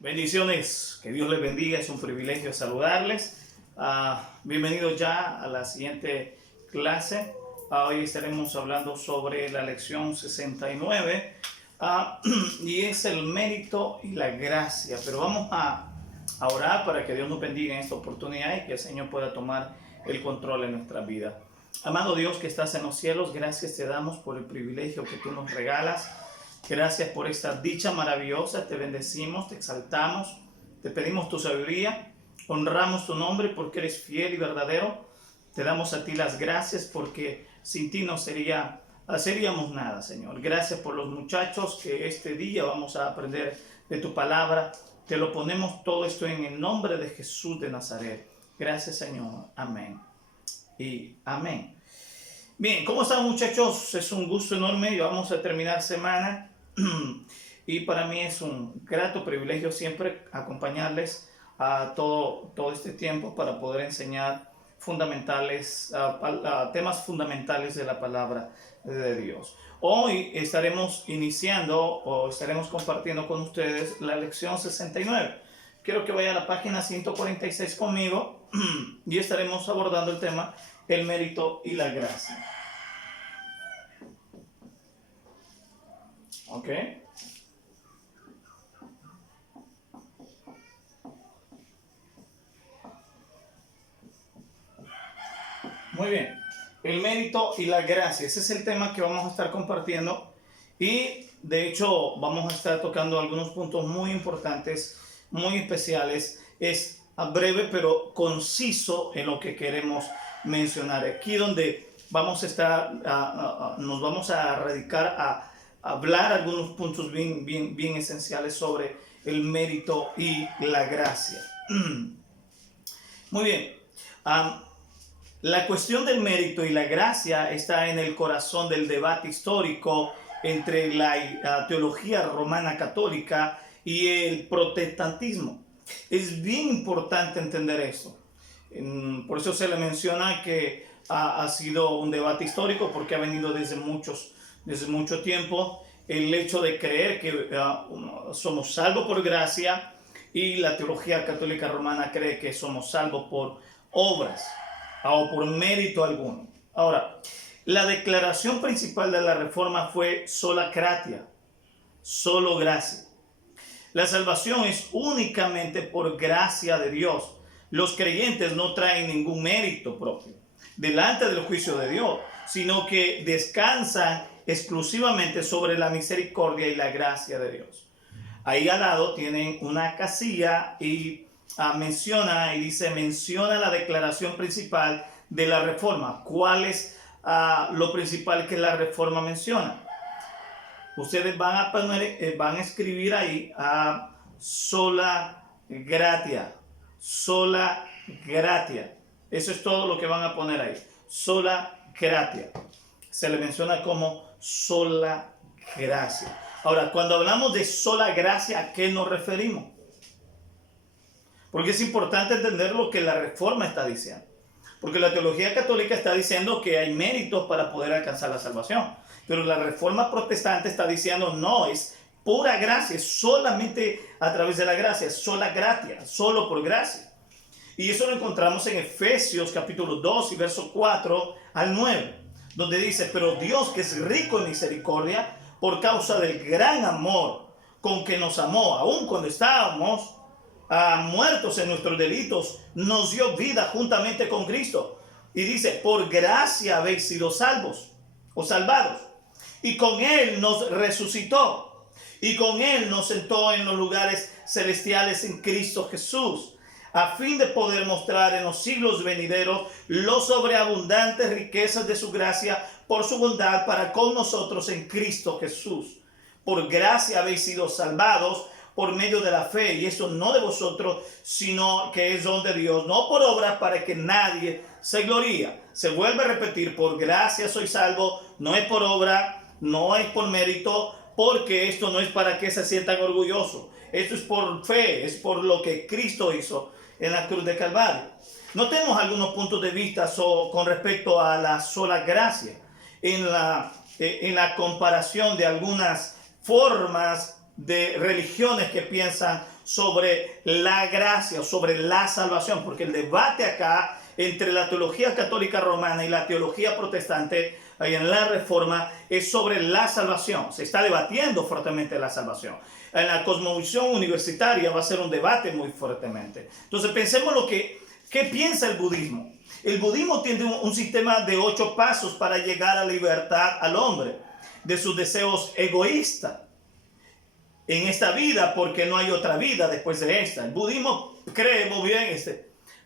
Bendiciones, que Dios les bendiga, es un privilegio saludarles. Bienvenidos ya a la siguiente clase. Hoy estaremos hablando sobre la lección 69 y es el mérito y la gracia. Pero vamos a orar para que Dios nos bendiga en esta oportunidad y que el Señor pueda tomar el control en nuestra vida. Amado Dios que estás en los cielos, gracias te damos por el privilegio que tú nos regalas. Gracias por esta dicha maravillosa, te bendecimos, te exaltamos, te pedimos tu sabiduría, honramos tu nombre porque eres fiel y verdadero. Te damos a ti las gracias porque sin ti no seríamos nada, Señor. Gracias por los muchachos que este día vamos a aprender de tu palabra. Te lo ponemos todo esto en el nombre de Jesús de Nazaret. Gracias, Señor. Amén y amén. Bien, ¿cómo están, muchachos? Es un gusto enorme. Ya vamos a terminar semana y para mí es un grato privilegio siempre acompañarles a todo este tiempo para poder enseñar temas fundamentales de la palabra de Dios. Hoy estaremos compartiendo con ustedes la lección 69. Quiero que vaya a la página 146 conmigo y estaremos abordando el tema el mérito y la gracia. ¿Ok? Muy bien. El mérito y la gracia. Ese es el tema que vamos a estar compartiendo. Y de hecho vamos a estar tocando algunos puntos muy importantes, muy especiales. Es breve pero conciso en lo que queremos mencionar. Aquí donde vamos a estar, nos vamos a radicar a hablar algunos puntos bien esenciales sobre el mérito y la gracia. Muy bien. La cuestión del mérito y la gracia está en el corazón del debate histórico entre la teología romana católica y el protestantismo. Es bien importante entender esto. Por eso se le menciona que ha sido un debate histórico porque ha venido desde mucho tiempo el hecho de creer que somos salvos por gracia y la teología católica romana cree que somos salvos por obras o por mérito alguno. Ahora, la declaración principal de la Reforma fue sola gratia, solo gracia. La salvación es únicamente por gracia de Dios. Los creyentes no traen ningún mérito propio delante del juicio de Dios, sino que descansan exclusivamente sobre la misericordia y la gracia de Dios. Ahí al lado tienen una casilla y menciona la declaración principal de la Reforma. ¿Cuál es lo principal que la Reforma menciona? Ustedes van a escribir ahí sola gratia, sola gratia. Eso es todo lo que van a poner ahí, sola gratia. Se le menciona como sola gracia. Ahora, cuando hablamos de sola gracia, ¿a qué nos referimos? Porque es importante entender lo que la Reforma está diciendo. Porque la teología católica está diciendo que hay méritos para poder alcanzar la salvación. Pero la Reforma protestante está diciendo no, es pura gracia, es solamente a través de la gracia, sola gratia, solo por gracia. Y eso lo encontramos en Efesios capítulo 2 y verso 4 al 9, donde dice, pero Dios que es rico en misericordia, por causa del gran amor con que nos amó, aun cuando estábamos muertos en nuestros delitos, nos dio vida juntamente con Cristo. Y dice, por gracia habéis sido salvos o salvados. Y con Él nos resucitó. Y con Él nos sentó en los lugares celestiales en Cristo Jesús, a fin de poder mostrar en los siglos venideros los sobreabundantes riquezas de su gracia por su bondad para con nosotros en Cristo Jesús. Por gracia habéis sido salvados por medio de la fe, y eso no de vosotros, sino que es don de Dios, no por obra para que nadie se gloría. Se vuelve a repetir, por gracia soy salvo, no es por obra, no es por mérito, porque esto no es para que se sientan orgullosos. Esto es por fe, es por lo que Cristo hizo en la cruz de Calvario. Notemos algunos puntos de vista con respecto a la sola gracia en la comparación de algunas formas de religiones que piensan sobre la gracia, sobre la salvación, porque el debate acá entre la teología católica romana y la teología protestante ahí en la Reforma es sobre la salvación. Se está debatiendo fuertemente la salvación. En la cosmovisión universitaria va a ser un debate muy fuertemente. Entonces pensemos ¿qué piensa el budismo? El budismo tiene un sistema de 8 pasos para llegar a la libertad al hombre de sus deseos egoístas en esta vida, porque no hay otra vida después de esta. El budismo cree muy bien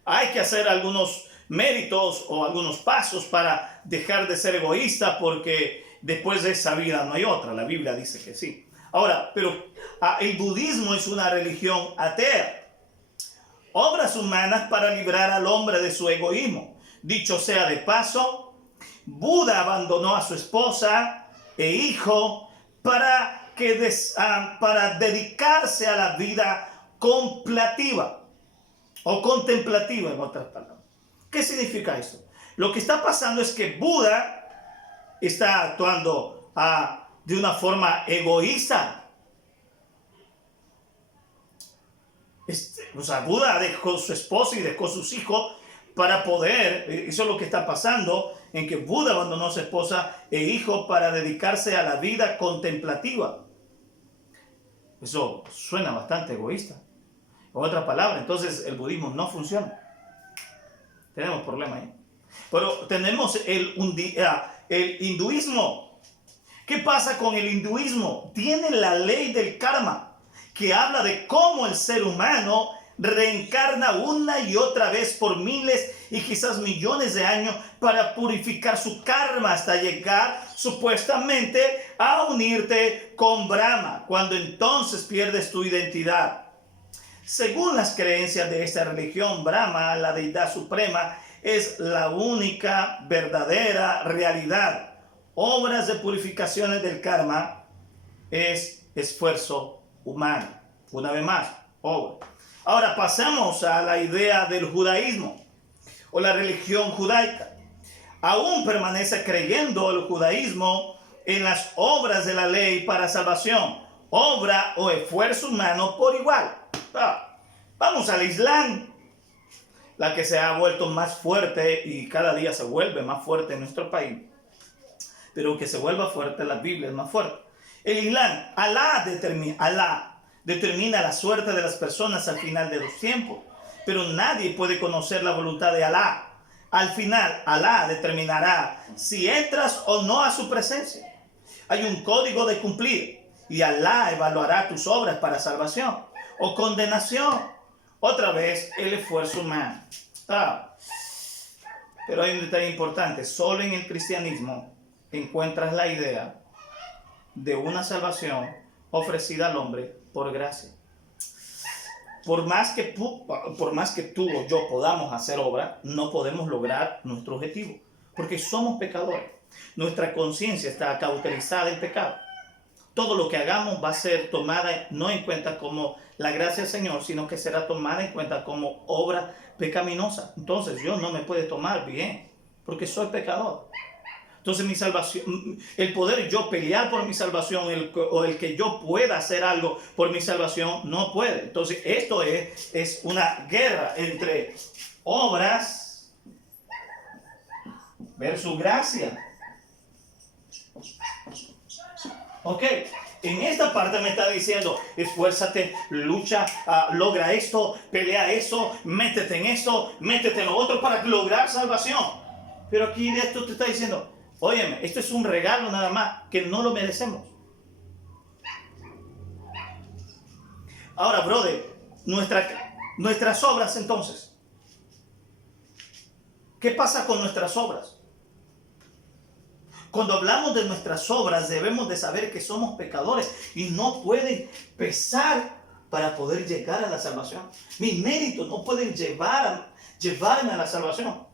hay que hacer algunos méritos o algunos pasos para dejar de ser egoísta, porque después de esa vida no hay otra. La Biblia dice que sí. Ahora, pero el budismo es una religión atea. Obras humanas para librar al hombre de su egoísmo. Dicho sea de paso, Buda abandonó a su esposa e hijo para dedicarse a la vida contemplativa o contemplativa, en otras palabras. ¿Qué significa esto? Lo que está pasando es que Buda está actuando de una forma egoísta. Buda dejó su esposa y dejó sus hijos para poder, eso es lo que está pasando, en que Buda abandonó a su esposa e hijo para dedicarse a la vida contemplativa. Eso suena bastante egoísta. En otras palabras, entonces el budismo no funciona. Tenemos problema ahí. Pero tenemos el hinduismo. ¿Qué pasa con el hinduismo? Tiene la ley del karma, que habla de cómo el ser humano reencarna una y otra vez por miles y quizás millones de años para purificar su karma hasta llegar supuestamente a unirte con Brahma, cuando entonces pierdes tu identidad. Según las creencias de esta religión, Brahma, la deidad suprema, es la única verdadera realidad. Obras de purificaciones del karma es esfuerzo humano. Una vez más, obra. Ahora pasamos a la idea del judaísmo o la religión judaica. Aún permanece creyendo el judaísmo en las obras de la ley para salvación, obra o esfuerzo humano por igual. Vamos al Islam, la que se ha vuelto más fuerte y cada día se vuelve más fuerte en nuestro país. Pero que se vuelva fuerte, la Biblia es más fuerte. El Islam, Alá determina la suerte de las personas al final de los tiempos, pero nadie puede conocer la voluntad de Alá. Al final, Alá determinará si entras o no a su presencia. Hay un código de cumplir y Alá evaluará tus obras para salvación o condenación. Otra vez, el esfuerzo humano. Pero hay un detalle importante. Solo en el cristianismo encuentras la idea de una salvación ofrecida al hombre por gracia. Por más que tú o yo podamos hacer obra, no podemos lograr nuestro objetivo, porque somos pecadores. Nuestra conciencia está cauterizada en pecado. Todo lo que hagamos va a ser tomada no en cuenta como la gracia del Señor, sino que será tomada en cuenta como obra pecaminosa. Entonces Dios no me puede tomar bien, porque soy pecador. Entonces mi salvación, el poder yo pelear por mi salvación o el que yo pueda hacer algo por mi salvación, no puede. Entonces esto es una guerra entre obras versus gracia. Ok, en esta parte me está diciendo, esfuérzate, lucha, logra esto, pelea esto, métete en esto, métete en lo otro para lograr salvación. Pero aquí de esto te está diciendo, óyeme, esto es un regalo nada más, que no lo merecemos. Ahora, brother, nuestras obras entonces. ¿Qué pasa con nuestras obras? Cuando hablamos de nuestras obras, debemos de saber que somos pecadores y no pueden pesar para poder llegar a la salvación. Mis méritos no pueden llevarme a la salvación.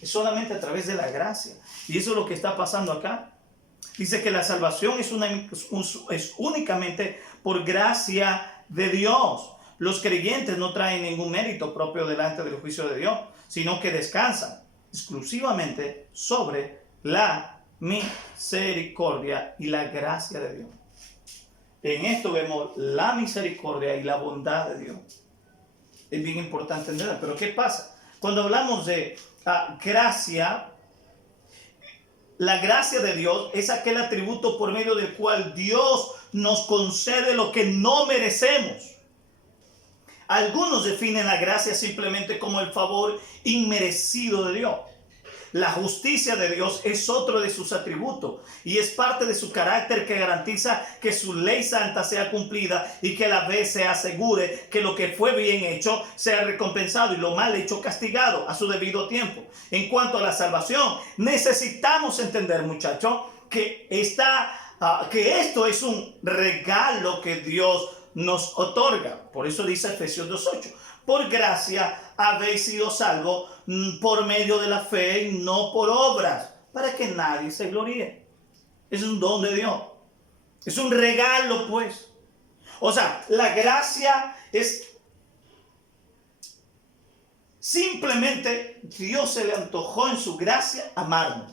Es solamente a través de la gracia. Y eso es lo que está pasando acá. Dice que la salvación es únicamente por gracia de Dios. Los creyentes no traen ningún mérito propio delante del juicio de Dios, sino que descansan exclusivamente sobre la misericordia y la gracia de Dios. En esto vemos la misericordia y la bondad de Dios. Es bien importante entender. Pero ¿qué pasa? Cuando hablamos de gracia, la gracia de Dios es aquel atributo por medio del cual Dios nos concede lo que no merecemos. Algunos definen la gracia simplemente como el favor inmerecido de Dios. La justicia de Dios es otro de sus atributos y es parte de su carácter que garantiza que su ley santa sea cumplida y que a la vez se asegure que lo que fue bien hecho sea recompensado y lo mal hecho castigado a su debido tiempo. En cuanto a la salvación, necesitamos entender, muchachos, que esto es un regalo que Dios nos otorga. Por eso dice Efesios 2:8. Por gracia habéis sido salvos por medio de la fe y no por obras, para que nadie se gloríe. Es un don de Dios. Es un regalo, pues. O sea, la gracia es simplemente Dios se le antojó en su gracia amarnos.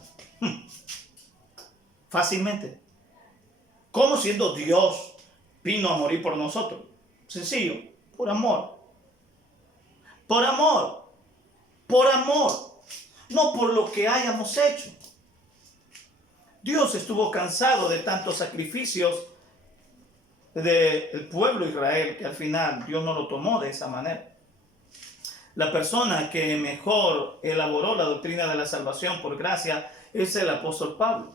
Fácilmente. ¿Cómo siendo Dios vino a morir por nosotros? Sencillo, por amor. Por amor. Por amor. No por lo que hayamos hecho. Dios estuvo cansado de tantos sacrificios del pueblo de Israel que al final Dios no lo tomó de esa manera. La persona que mejor elaboró la doctrina de la salvación por gracia es el apóstol Pablo.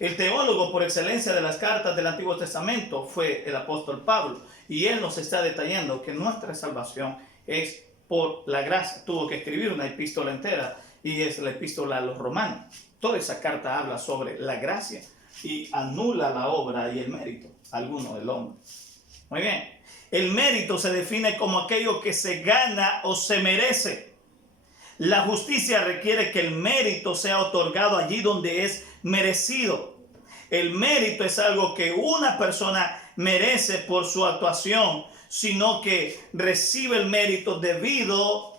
El teólogo por excelencia de las cartas del Antiguo Testamento fue el apóstol Pablo. Y él nos está detallando que nuestra salvación es por la gracia. Tuvo que escribir una epístola entera y es la epístola a los romanos. Toda esa carta habla sobre la gracia y anula la obra y el mérito alguno del hombre. Muy bien. El mérito se define como aquello que se gana o se merece. La justicia requiere que el mérito sea otorgado allí donde es merecido. El mérito es algo que una persona merece por su actuación, sino que recibe el mérito debido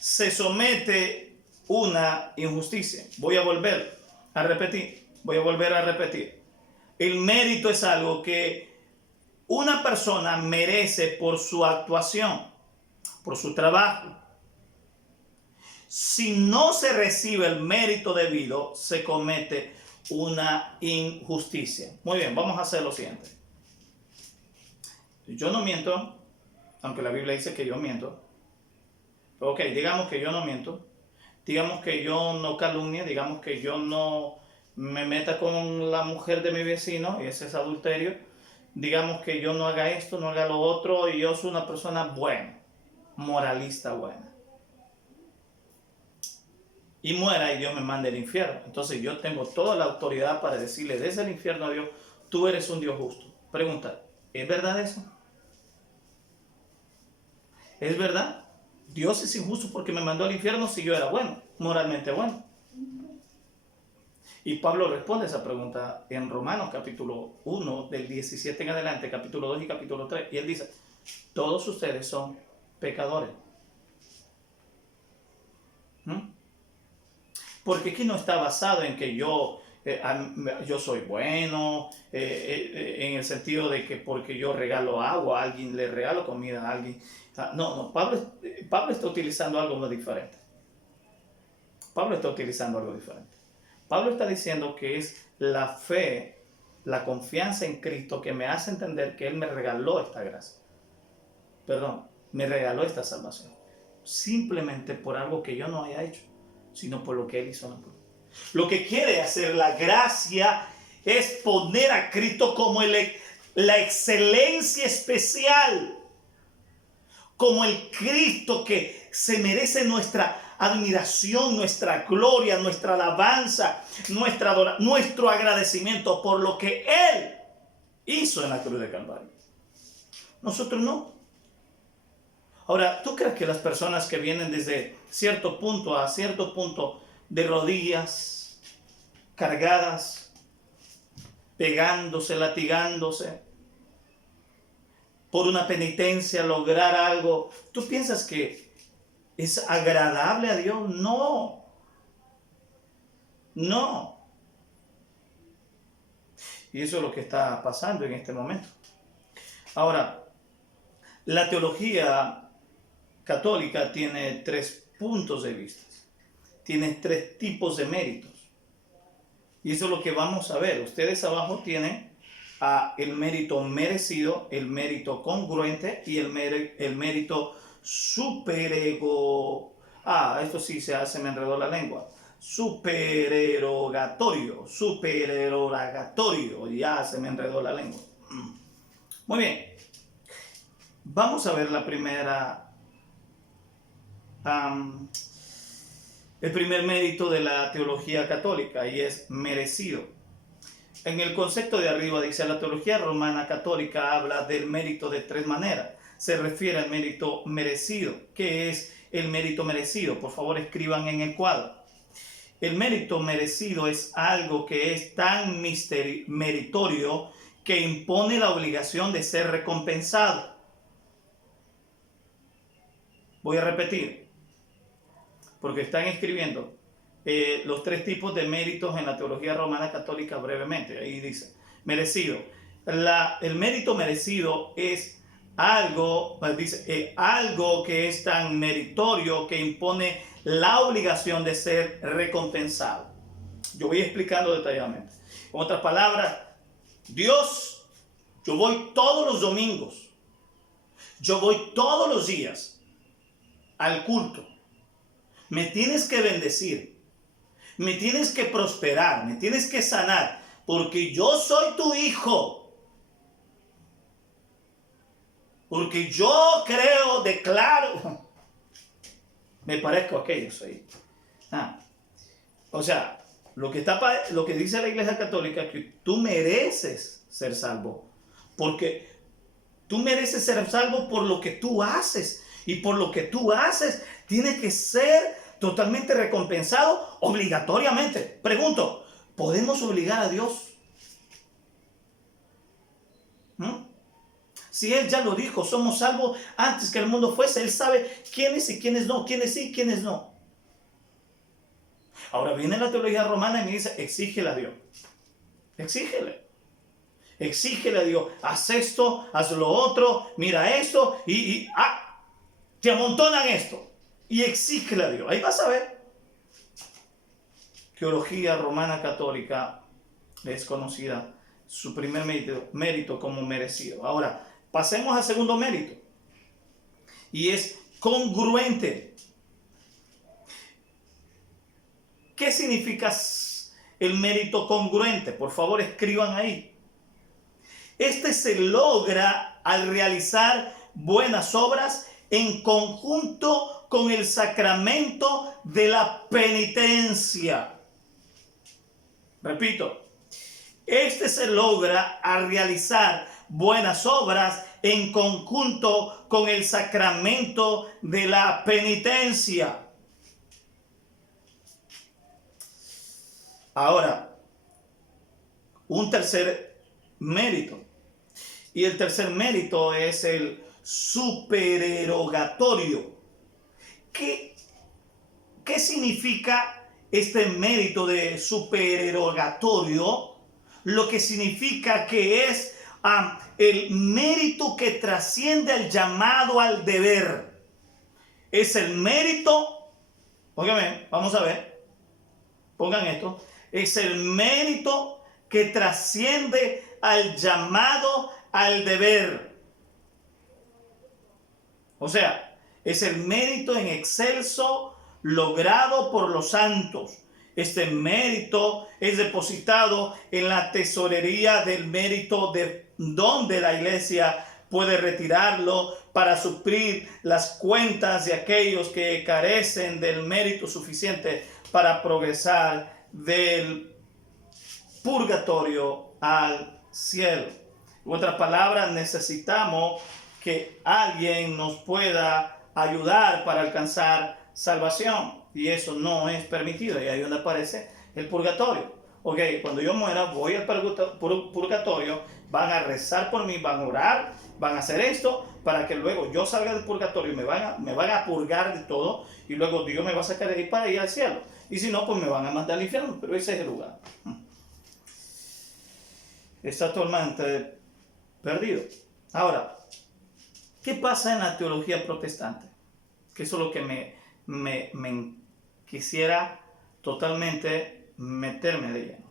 se somete una injusticia. Voy a volver a repetir. El mérito es algo que una persona merece por su actuación, por su trabajo. Si no se recibe el mérito debido, se comete una injusticia. Muy bien, vamos a hacer lo siguiente. Yo no miento, aunque la Biblia dice que yo miento. Ok, digamos que yo no miento. Digamos que yo no calumnie, digamos que yo no me meta con la mujer de mi vecino, y ese es adulterio. Digamos que yo no haga esto, no haga lo otro, y yo soy una persona buena, moralista buena. Y muera y Dios me mande al infierno. Entonces yo tengo toda la autoridad para decirle desde el infierno a Dios, tú eres un Dios justo. Pregunta, ¿es verdad eso? ¿Es verdad? Dios es injusto porque me mandó al infierno si yo era bueno, moralmente bueno. Y Pablo responde esa pregunta en Romanos capítulo 1, del 17 en adelante, capítulo 2 y capítulo 3. Y él dice, todos ustedes son pecadores. Porque aquí no está basado en que yo soy bueno, en el sentido de que porque yo regalo agua a alguien, le regalo comida a alguien. No, Pablo está utilizando algo muy diferente. Pablo está diciendo que es la fe, la confianza en Cristo que me hace entender que Él me regaló esta gracia. Me regaló esta salvación. Simplemente por algo que yo no haya hecho, sino por lo que Él hizo en la cruz. Lo que quiere hacer la gracia es poner a Cristo como la excelencia especial, como el Cristo que se merece nuestra admiración, nuestra gloria, nuestra alabanza, nuestro agradecimiento por lo que Él hizo en la cruz de Calvario. Nosotros no. Ahora, ¿tú crees que las personas que vienen desde cierto punto a cierto punto de rodillas, cargadas, pegándose, latigándose, por una penitencia, lograr algo, tú piensas que es agradable a Dios? No. Y eso es lo que está pasando en este momento. Ahora, la teología católica tiene 3 puntos de vista. Tiene 3 tipos de méritos. Y eso es lo que vamos a ver. Ustedes abajo tienen el mérito merecido, el mérito congruente y el mérito superego. Esto sí se me enredó la lengua. Supererogatorio. Ya se me enredó la lengua. Muy bien. Vamos a ver la primera. El primer mérito de la teología católica, y es merecido. En el concepto de arriba dice: la teología romana católica habla del mérito de 3 maneras. Se refiere al mérito merecido. ¿Qué es el mérito merecido? Por favor, escriban en el cuadro. El mérito merecido es algo que es tan meritorio que impone la obligación de ser recompensado. Voy a repetir, porque están escribiendo los 3 tipos de méritos en la teología romana católica brevemente. Ahí dice: merecido. El mérito merecido es algo que es tan meritorio que impone la obligación de ser recompensado. Yo voy explicando detalladamente. En otras palabras, Dios, yo voy todos los domingos, yo voy todos los días al culto. Me tienes que bendecir, me tienes que prosperar, me tienes que sanar, porque yo soy tu hijo. Porque yo creo, declaro, me parezco a aquello, soy. O sea, lo que dice la Iglesia Católica es que tú mereces ser salvo, porque tú mereces ser salvo por lo que tú haces, y por lo que tú haces tienes que ser totalmente recompensado obligatoriamente. Pregunto, ¿podemos obligar a Dios? Si Él ya lo dijo, somos salvos antes que el mundo fuese. Él sabe quiénes y quiénes no, quiénes sí y quiénes no. Ahora viene la teología romana y me dice: exígele a Dios. Exígele. Exígele a Dios. Haz esto, haz lo otro, mira esto te amontonan esto. Y exígele a Dios. Ahí vas a ver. Teología romana católica es conocida su primer mérito como merecido. Ahora, pasemos al segundo mérito. Y es congruente. ¿Qué significa el mérito congruente? Por favor, escriban ahí. Este se logra al realizar buenas obras en conjunto con el sacramento de la penitencia. Repito, este se logra al realizar buenas obras en conjunto con el sacramento de la penitencia. Ahora, un tercer mérito. Y el tercer mérito es el supererogatorio. ¿Qué significa este mérito de supererogatorio? Lo que significa que es el mérito que trasciende al llamado al deber. Es el mérito, óigame, vamos a ver, pongan esto, es el mérito que trasciende al llamado al deber. O sea, es el mérito en excelso logrado por los santos. Este mérito es depositado en la tesorería del mérito, de donde la iglesia puede retirarlo para suplir las cuentas de aquellos que carecen del mérito suficiente para progresar del purgatorio al cielo. En otras palabras, necesitamos que alguien nos pueda ayudar para alcanzar salvación, y eso no es permitido. Y ahí donde aparece el purgatorio. Ok, cuando yo muera voy al purgatorio, van a rezar por mí, van a orar, van a hacer esto para que luego yo salga del purgatorio y me van a purgar de todo, y luego Dios me va a sacar de ahí para ir al cielo. Y si no, pues me van a mandar al infierno, pero ese es el lugar. está totalmente perdido. Ahora, ¿qué pasa en la teología protestante? Que eso es lo que me quisiera totalmente meterme de lleno.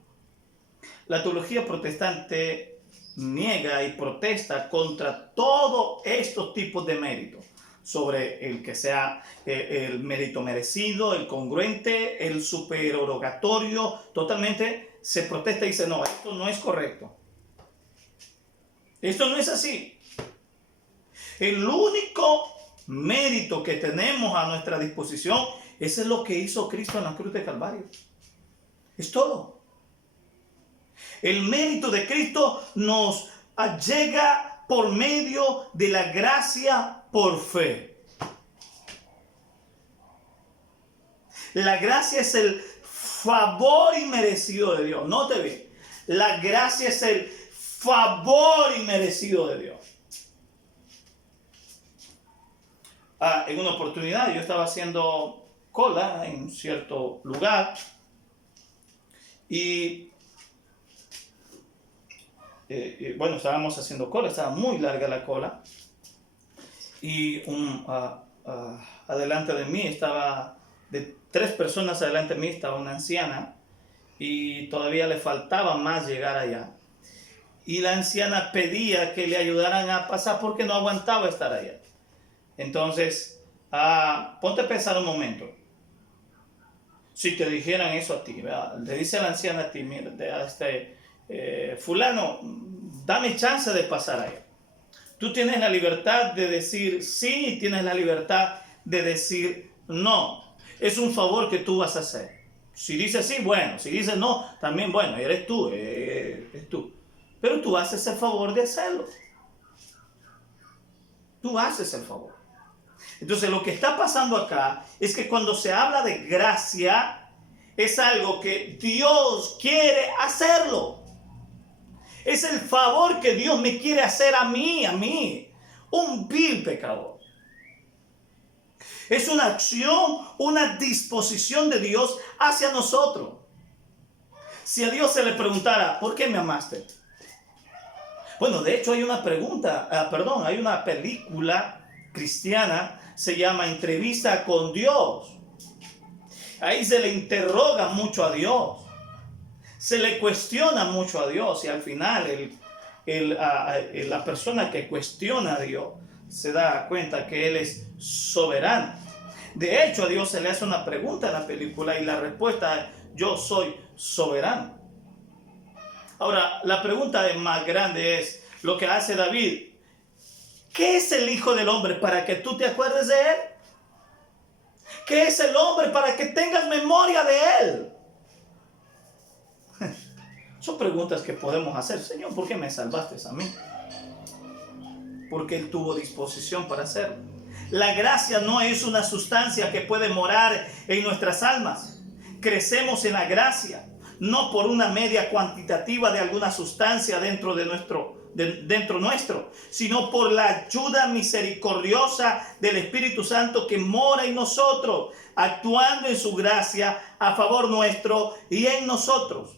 La teología protestante niega y protesta contra todos estos tipos de méritos, sobre el que sea el mérito merecido, el congruente, el supererogatorio. Totalmente se protesta y dice, no, esto no es correcto. Esto no es así. El único mérito que tenemos a nuestra disposición es lo que hizo Cristo en la cruz de Calvario. Es todo. El mérito de Cristo nos llega por medio de la gracia por fe. La gracia es el favor inmerecido de Dios. No te ve. La gracia es el favor inmerecido de Dios. En una oportunidad yo estaba haciendo cola en cierto lugar y bueno, estábamos haciendo cola, estaba muy larga la cola y adelante de mí estaba, de 3 personas adelante de mí estaba una anciana y todavía le faltaba más llegar allá. Y la anciana pedía que le ayudaran a pasar porque no aguantaba estar allá. Entonces, ponte a pensar un momento. Si te dijeran eso a ti, ¿verdad? Le dice a la anciana a ti, mira, fulano, dame chance de pasar allá. Tú tienes la libertad de decir sí y tienes la libertad de decir no. Es un favor que tú vas a hacer. Si dices sí, bueno. Si dices no, también bueno, eres tú, es tú. Pero tú haces el favor de hacerlo. Tú haces el favor. Entonces lo que está pasando acá es que cuando se habla de gracia, es algo que Dios quiere hacerlo. Es el favor que Dios me quiere hacer a mí, un vil pecador. Es una acción, una disposición de Dios hacia nosotros. Si a Dios se le preguntara, ¿por qué me amaste? Bueno, de hecho hay una hay una película cristiana, se llama Entrevista con Dios. Ahí se le interroga mucho a Dios. Se le cuestiona mucho a Dios y al final la persona que cuestiona a Dios se da cuenta que Él es soberano. De hecho, a Dios se le hace una pregunta en la película y la respuesta es: yo soy soberano. Ahora, la pregunta más grande es lo que hace David. ¿Qué es el Hijo del Hombre para que tú te acuerdes de Él? ¿Qué es el hombre para que tengas memoria de Él? Son preguntas que podemos hacer. Señor, ¿por qué me salvaste a mí? Porque Él tuvo disposición para hacerlo. La gracia no es una sustancia que puede morar en nuestras almas. Crecemos en la gracia, no por una media cuantitativa de alguna sustancia dentro nuestro, sino por la ayuda misericordiosa del Espíritu Santo que mora en nosotros, actuando en su gracia a favor nuestro y en nosotros.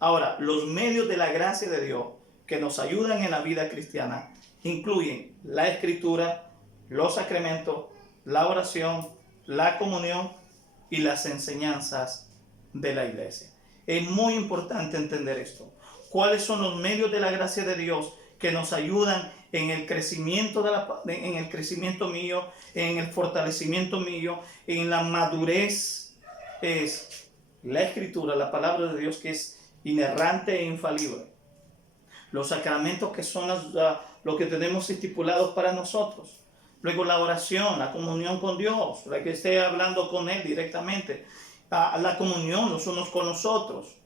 Ahora, los medios de la gracia de Dios que nos ayudan en la vida cristiana incluyen la escritura, los sacramentos, la oración, la comunión y las enseñanzas de la iglesia. Es muy importante entender esto. ¿Cuáles son los medios de la gracia de Dios que nos ayudan en el crecimiento mío, en el fortalecimiento mío, en la madurez? Es la escritura, la palabra de Dios, que es inerrante e infalible. Los sacramentos, que son lo que tenemos estipulados para nosotros. Luego la oración, la comunión con Dios, la que esté hablando con Él directamente. La comunión los unos con los otros.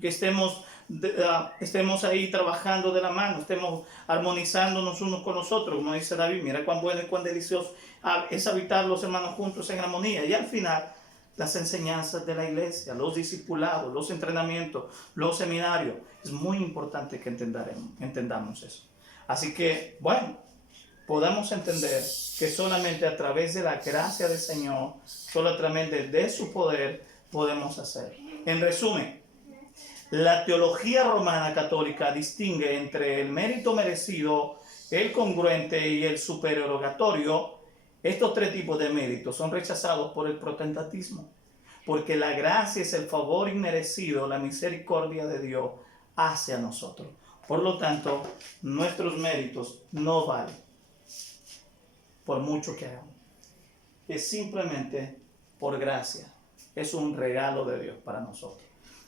Que estemos ahí trabajando de la mano, estemos armonizándonos unos con los otros. Como dice David, mira cuán bueno y cuán delicioso es habitar los hermanos juntos en armonía. Y al final, las enseñanzas de la iglesia, los discipulados, los entrenamientos, los seminarios. Es muy importante que entendamos eso. Así que, bueno, podamos entender que solamente a través de la gracia del Señor, solo a través de su poder, podemos hacer. En resumen, La teología romana católica distingue entre el mérito merecido, el congruente y el supererogatorio. Estos tres tipos de méritos son rechazados por el protestantismo, porque la gracia es el favor inmerecido, la misericordia de Dios hacia nosotros. Por lo tanto, nuestros méritos no valen, por mucho que hagamos. Es simplemente por gracia. Es un regalo de Dios para nosotros.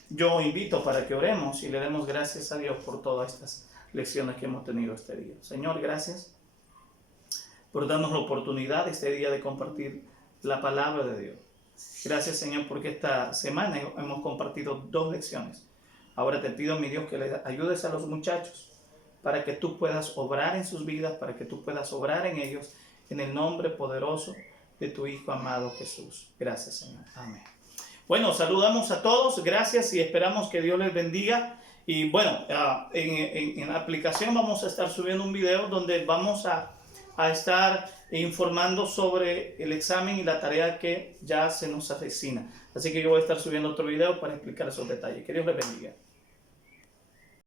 Yo invito para que oremos y le demos gracias a Dios por todas estas lecciones que hemos tenido este día. Señor, gracias por darnos la oportunidad este día de compartir la palabra de Dios. Gracias, Señor, porque esta semana hemos compartido 2 lecciones. Ahora te pido, mi Dios, que le ayudes a los muchachos para que tú puedas obrar en sus vidas, para que tú puedas obrar en ellos, en el nombre poderoso de tu Hijo amado Jesús. Gracias, Señor. Amén. Bueno, saludamos a todos, gracias y esperamos que Dios les bendiga. Y bueno, en la aplicación vamos a estar subiendo un video donde vamos a estar informando sobre el examen y la tarea que ya se nos avecina. Así que yo voy a estar subiendo otro video para explicar esos detalles. Que Dios les bendiga.